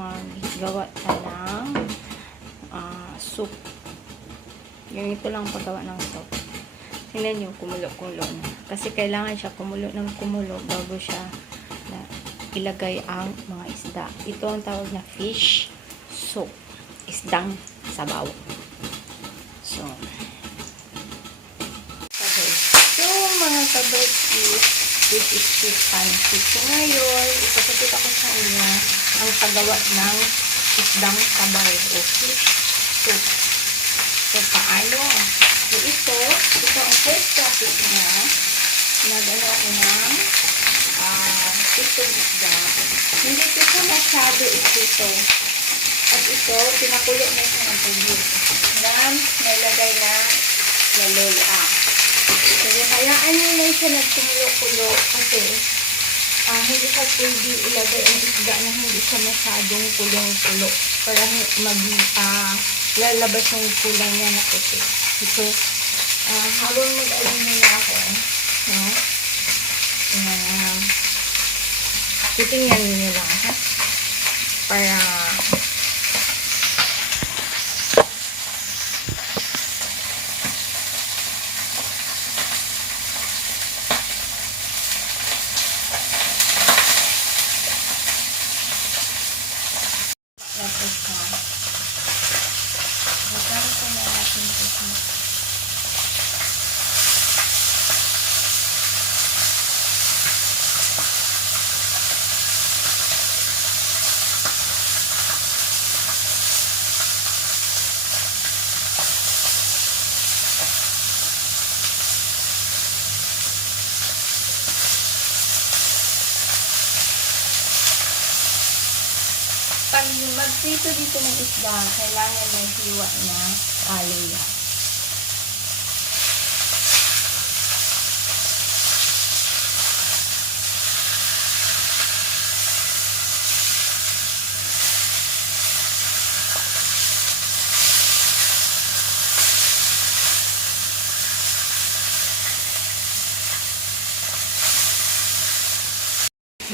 maggawa ta ng soup. Ganito lang paggawa ng soup. Tingnan nyo, kumulo-kulo na. Kasi kailangan siya kumulo ng kumulo bago siya ilagay ang mga isda. Ito ang tawag na fish soup. Isdang sabaw. So, okay. So, mga kabarkis, this is fish pancit. So, ngayon, ipapakita ko sa inyo ang paggawa ng isdang sabaw o fish soup. So, paano? So, ito ang first process niya. Nag-ano ako ng itong isda. Hindi ko siya masyado ito. At ito, pinakulo na siya ng tubig. Nalagay na lalola. So, hayaan nyo lang siya nagkumulo-kulo kasi hindi ka pwede ilagay ang isda na hindi siya masyadong kulong-kulo para lalabas yung kulay niya na puti. So, habang mag-alin nila ako, no? Titingnan nyo lang, ha? Para pag magprito dito ng isda, kailangan may hiwa na aloy.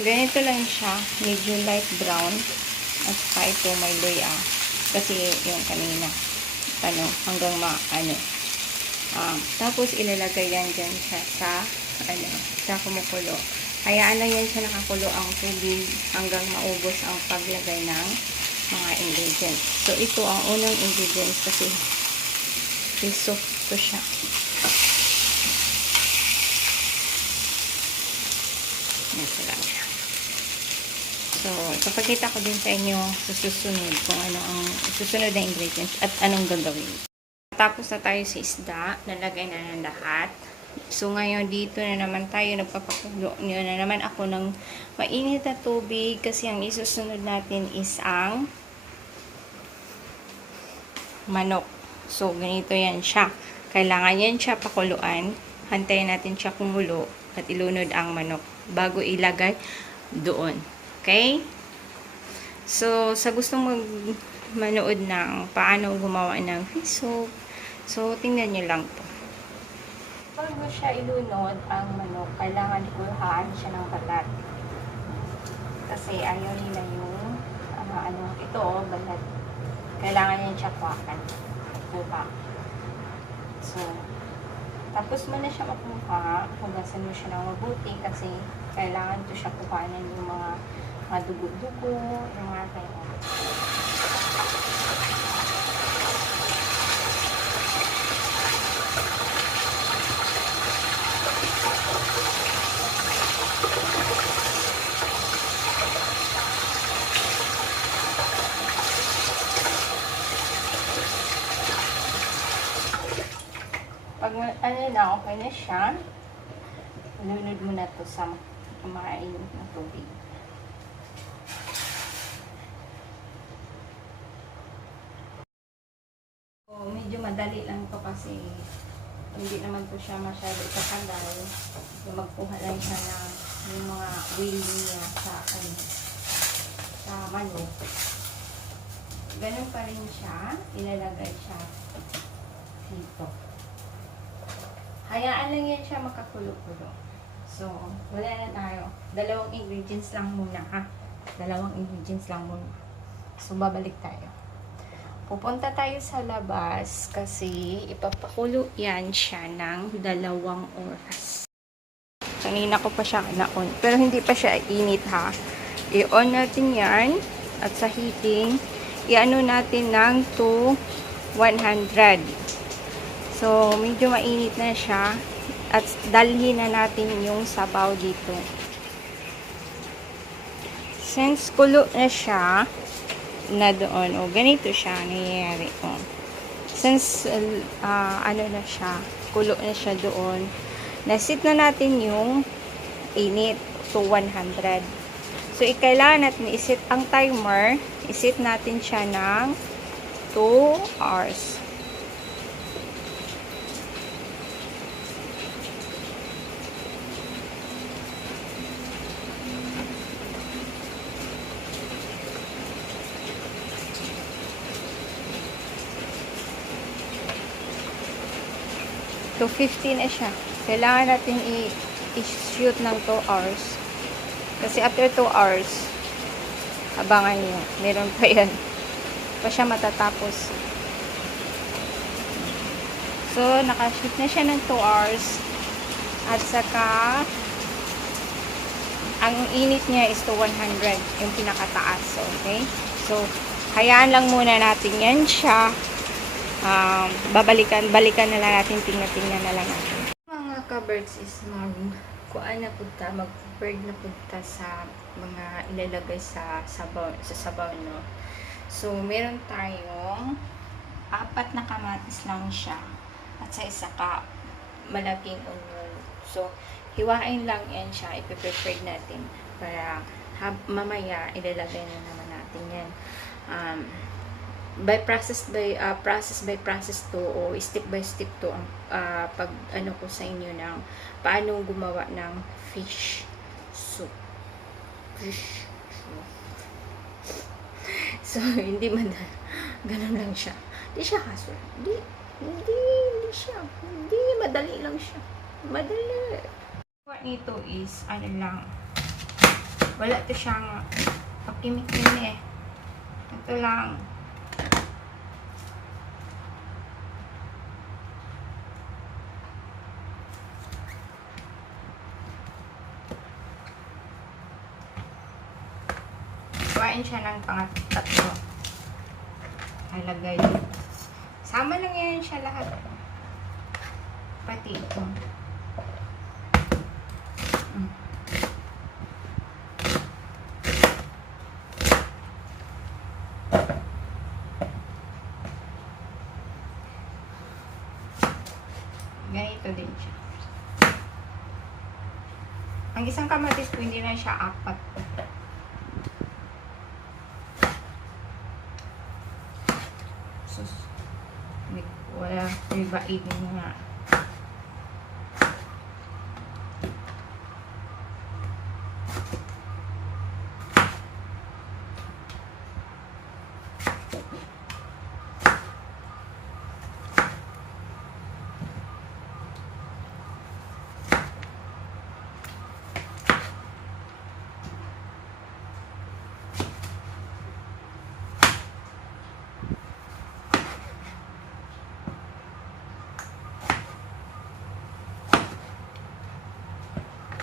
Ganito lang siya, medyo light brown. At saka ito may luya. Kasi yung kanina, hanggang tapos ilalagay yan dyan siya sa kumukulo. Hayaan lang yan siya nakakulo ang tubig hanggang maubos ang paglagay ng mga ingredients. So, ito ang unang ingredients kasi soup to siya. Ito lang siya. So, ipapakita ko din sa inyo sa susunod kung ano ang susunod na ingredients at anong gagawin. Tapos na tayo sa isda, nalagay na ng lahat. So, ngayon dito na naman tayo, nagpapakulo na naman ako ng mainit na tubig kasi ang isusunod natin is ang manok. So, ganito yan siya. Kailangan yan siya pakuluan. Hantayin natin siya kumulo at ilunod ang manok bago ilagay doon. Okay? So, sa gustong manood ng paano gumawa ng fish soup, so, tingnan nyo lang to. Bago siya ilunod ang manok, kailangan ikuhaan siya ng balat. Kasi ayaw nila yung, ito, balat. Kailangan yan siya kuhakan. Kuha. So, tapos mo na siya makuha, hugasan mo siya ng mabuti kasi kailangan to siya kuhanan yung mga dugo-dugo, yung mga kayo. Pag okay na siya, lunod mo na to sa mainit na tubig. So, medyo madali lang to kasi hindi naman po siya masyado ikatagal. So, magkuha lang siya ng yung mga willy niya sa manok. Ganun pa rin siya, ilalagay siya dito. Hayaan lang yan siya makakulo-kulo. So, wala na tayo. Dalawang ingredients lang muna, ha? Dalawang ingredients lang muna. So, babalik tayo. Pupunta tayo sa labas kasi ipapakulo yan siya ng 2 oras. Kanina ko pa siya na-on. Pero hindi pa siya init ha. I-on natin yan. At sa heating, i-ano natin ng to 100. So, medyo mainit na siya. At dalhin na natin yung sabaw dito. Since kulo na siya, na doon, o ganito siya, nangyayari. O. Since, ano na siya, kulo na siya doon, nasit na natin yung init to 100. So, kailangan natin isit ang timer, isit natin siya ng 2 hours. To 15 na siya. Kailangan natin i-shoot ng 2 hours. Kasi after 2 hours, abangan nyo. Meron pa yan. Pa siya matatapos. So, nakashoot na siya ng 2 hours. At saka, ang init niya is to 100. Yung pinakataas. Okay? So, hayaan lang muna natin yan siya. Balikan na lang natin, tingnan na lang natin. Mga ka-birds is kuan na punta, mag-bird na punta sa mga ilalagay sa sabaw, no? So, meron tayong 4 na kamatis lang siya at sa isa ka malaking onion. So, hiwain lang yan siya, ipiprepared natin para mamaya ilalagay na naman natin yan. Process by process to o step by step to ang pag ano ko sa inyo ng paano gumawa ng fish soup. So, hindi madali. Ganun lang siya. Hindi siya hassle. Hindi madali lang siya. Madali. What nito is, ano lang, wala to siyang pakimik-kimi. Ito lang. Kuhain siya ng pangatlo. Halagay. Sama lang yan siya lahat. Pati ito. Ganito din siya. Ang isang kamatis po, hindi na siya 4. Wala, iba-ibig nga.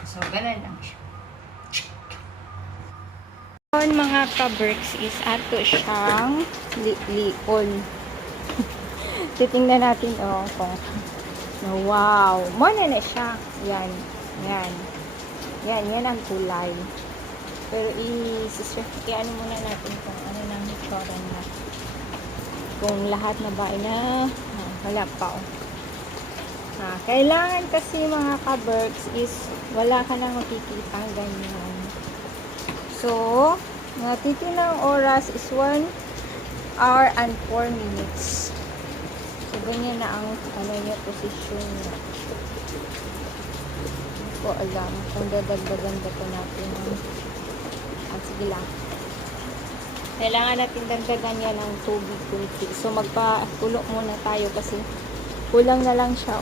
So, ganun lang siya. Mga ka-berks is ato siyang lion. Titingnan natin kung wow, more na siya. Yan ang kulay. Pero i-ano muna natin kung ano nang itsura na. Kung lahat na ba na wala pa kailangan kasi mga ka-berks is wala ka nang makikita ganyan. So, natitinang oras is 1 hour and 4 minutes. So, ganyan na ang posisyon niya. Hindi ko alam kung dadagdagan ba ito natin. Sige lang. Kailangan natin dagdagan yan ng tubig kunti. So, magpakulo muna tayo kasi kulang na lang siya,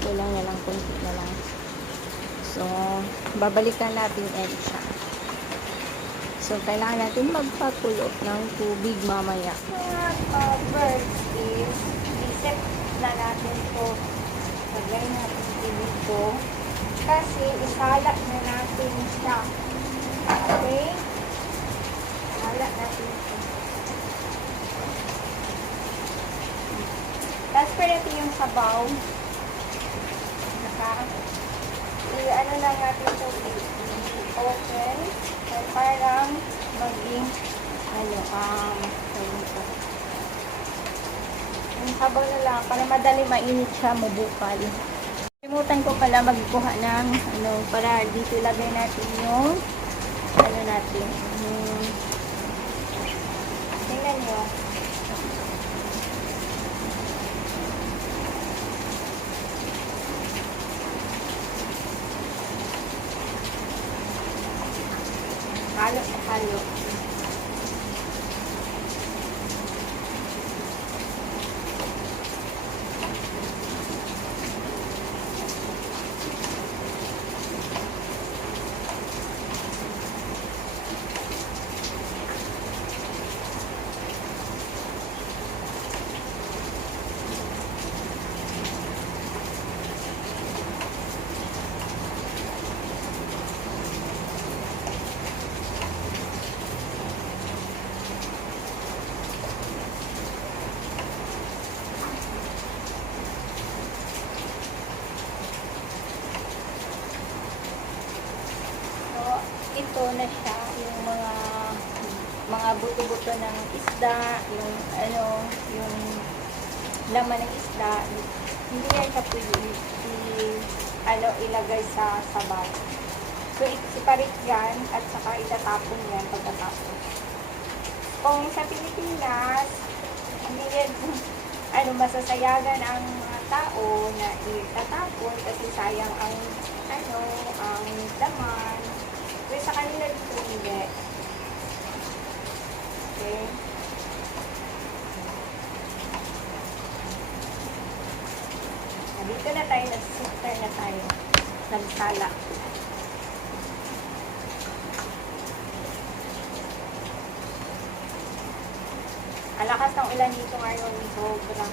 kulang na lang, kunti na lang. So, babalikan natin siya. So, So, kailangan natin magpakulo ng tubig mamaya. Mga birds is, isip na natin to. Lagay natin dito. Kasi, isala na natin siya. Okay? Isala natin siya. Transfer natin yung sabaw. Ano lang natin ito, open, at parang maging, yung sabaw na lang, para madali mainit siya, mabukal. Kalimutan ko pala magkuha ng, para dito ilagay natin yung, natin, tingnan nyo. Halo sa halo. Ito na siya, yung mga buto-buto ng isda, yung laman ng isda, hindi yan siya pwede ilagay sa sabaw. So, separate yan at saka itatapon yan pagkatapon. Kung sa Pilipinas, hindi yan masasayagan ang mga tao na itatapon kasi sayang ang laman. Pero sa kanila dito hindi. Okay. Dito na tayo, nag-sifter na tayo. Nagsala. Alakas ng ulan dito ngayon. Sobra.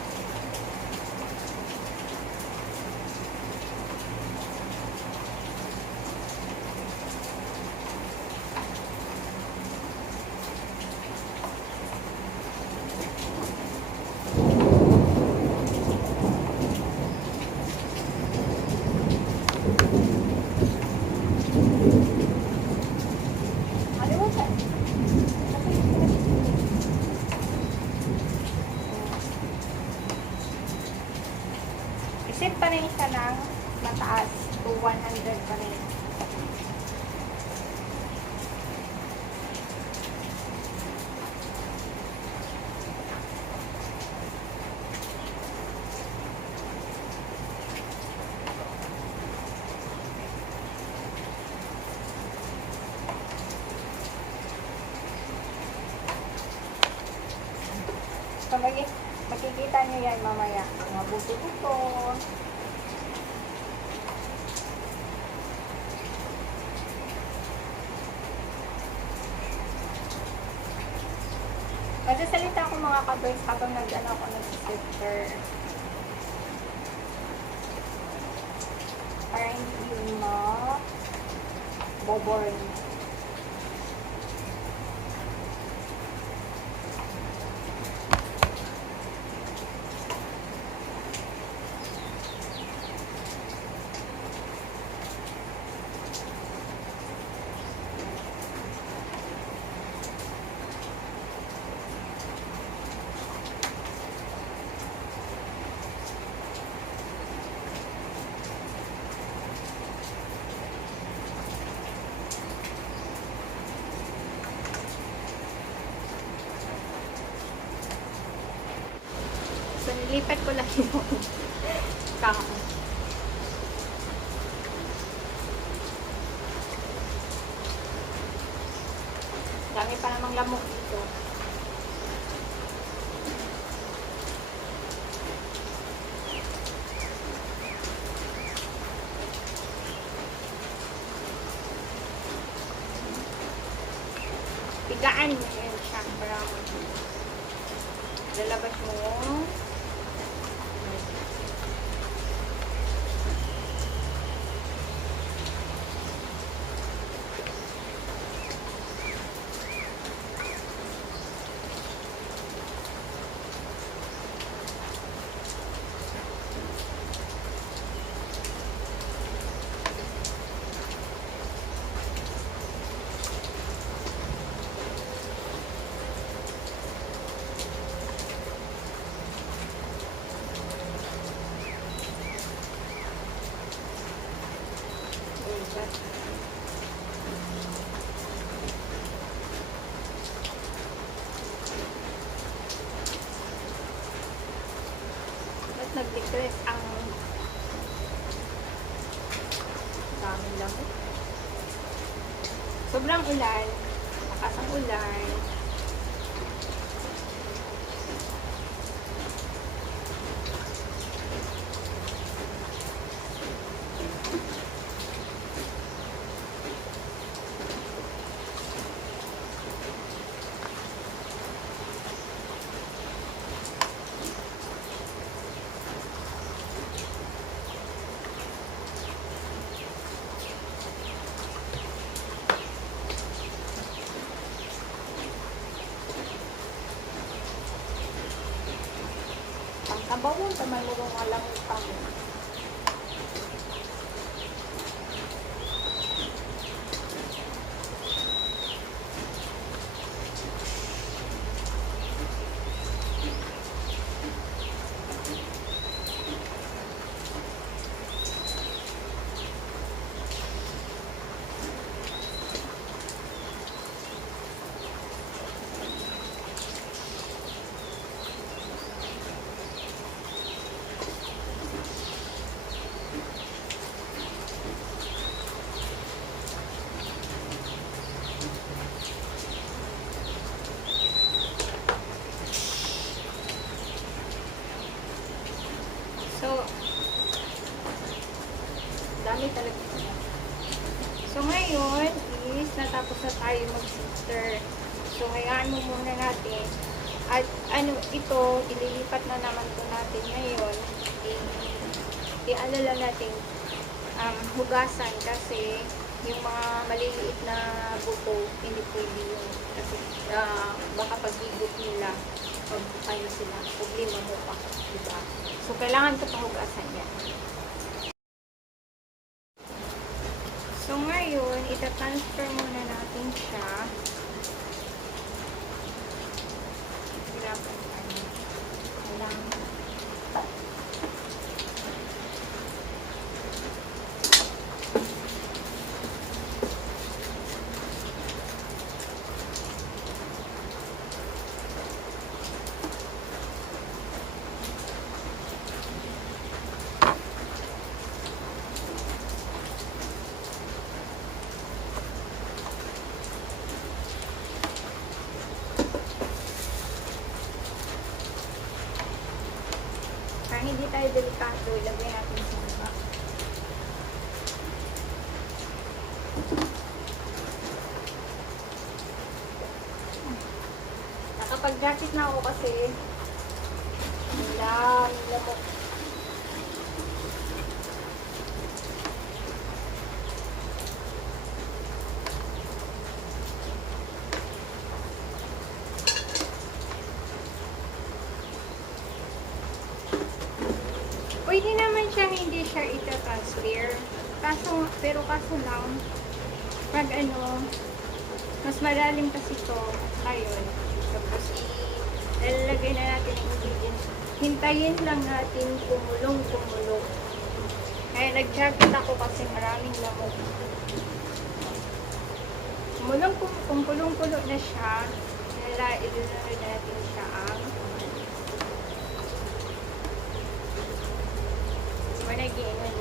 Set pa rin siya ng mataas to 100 pa rin. So, makikita nyo yan mamaya. Mga buto-buto. Magsasalita ako mga kabers habang ako nag-sifter. Para hindi yun boboring. So, nilipat ko lang yung kaka. Dami pa namang lamok dito. higaan mo yan siya para lalabas mo. Ba't nag-decrease ang daming lamok? Sobrang ulan, lakas ang ulan. Pangkabawon, tamay mo mga lang kami. So, dami talaga siya. So, ngayon is natapos na tayo mag-sister. So, hayaan mo muna natin. At ano, ito, ililipat na naman po natin ngayon. I-alala natin hugasan kasi yung mga maliliit na buto, hindi pwede yun. Kasi baka pag-igot nila, pag ano sila, problema mo pa. Diba? So, kailangan ito pahugasan yan. So, ngayon, ita-transfer muna natin siya. Hirapan tayo. Kailangan. Para hindi tayo delikado, ilagay natin sa baba. Nakapag-jacket na ako kasi lamok. Pwede naman siya hindi siya ita-transfer. Pero kaso lang, pag ano, mas malalim kasi ito, ayun. Tapos ilalagay na natin yung ingredients. Hintayin lang natin kumulong. Kaya nag-jacket ako kasi maraming lamok. Kung kulong-kulo na siya, ilalagay natin siya ang again when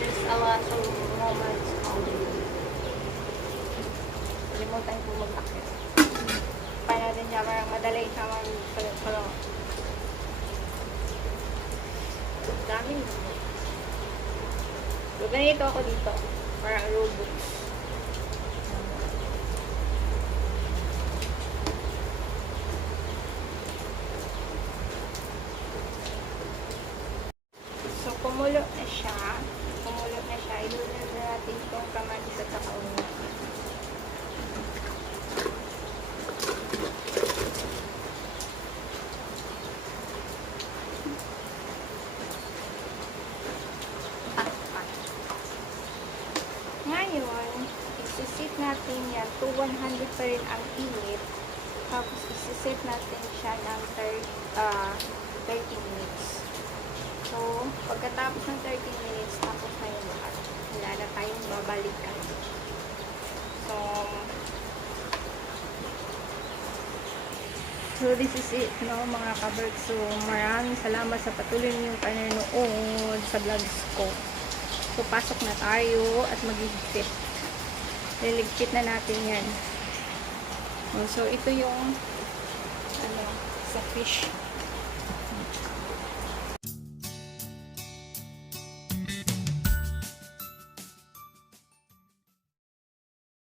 just a lot of moments only. Limutan ko magtakit. Paano natin siya, parang madalay siya pero dami naman. So, ganito ako dito. Parang robot. to 100 pa rin ang init. Tapos, isi-set natin siya ng 30 minutes. So, pagkatapos ng 30 minutes, tapos na yung lahat. Wala na tayong babalikan. So, this is it, no, mga kaberg. So, maraming salamat sa patuloy niyong panonood sa vlogs ko. So, pasok na tayo at magigpit. Liligpit na natin yan. So, ito yung sa fish.